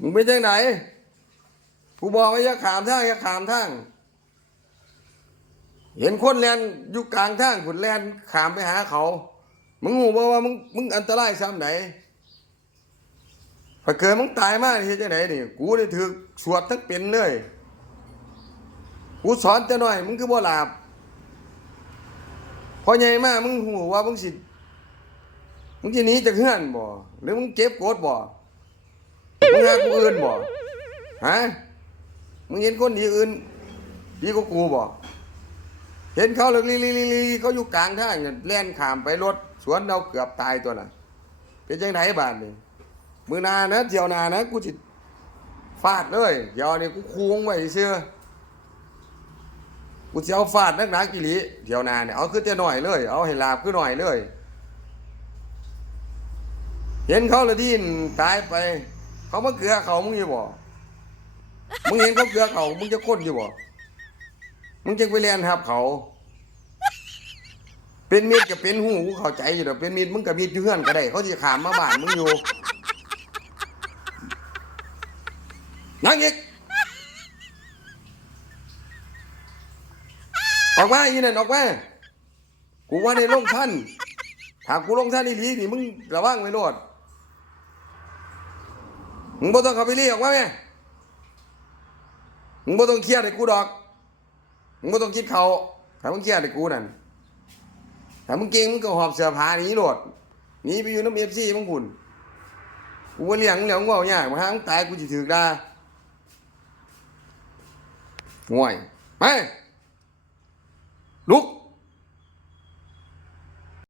มึงไปจังไหนกูบอกว่าอย่าขามทางอย่าขามทาง เห็นคนแลนอยู่กลางทางขุนแลนขามไปหาเขา มึงหูบ่ว่ามึงมึงอันตรายซ้ำไหนถ้าเกิดมึงตายมากที่จะไหนนี่ กูได้ถือสวดทั้งเป็นเลย กูสอนจะหน่อย มึงคือบ่หลาบพอใหญ่มากมึงหูว่ามึงสิมึงจะหนีจากเฮือนบ่หรือมึงเจ็บโกรธบ่ มึงหากูอื่นบ่ฮะมึงเห็นคนดีอื่นดีกว่ากูบ่เห็นเขาเลยลีลีลีลีเขาอยู่กลางทางเนี่ยแล่นขามไปรถสวนเราเกือบตายตัวน่ะ เป็นจังไดบ้านนี่มือนานะเที่ยวนานะกูจิฟาดเลยเดี๋ยวนี้กูคูงไว้เชื่อกูจะเอาฟาดนักหนากิลีเที่ยวนาเนี่ยเอาขึ้นจะหน่อยเลย เอาให้ลาบขึ้นหน่อยเลย เห็นเขาละดินตายไป เขามาเกลือเขามึงอยู่บ่มึงเห็นเขาเกลือเขามึงจะค้นอยู่บ่มึงจะไปเรียนทับเขา เป็นมีดกับเป็นหูกูเข้าใจอยู่ดอกเป็นมีดมึงกับมีดอยู่เฮือนก็ได้ เขาจะขามมาบ้านมึงอยู่นั่งอีกออกมาอีนั่นออกมากูว่าในลงท่านถ้ากูลงท่านอีหลีนี่มึงระวังไว้โลด มึงบ่ต้องเข้าไปรีออกมาแม่มึงบ่ต้องเครียดให้กูดอก มึงบ่ต้องคิดเขาถ้ามึงเครียดให้กูนั่นถ้ามึงเก่งมึงก็หอบเสื้อผ้าหนีโหลดหนีไปอยู่น้ำเอฟซีมึงคุณกูว่าเลี้ยงเลี้ยงเว่ายากมาหามึงตายกูสิถือด่าห่วยไปลุก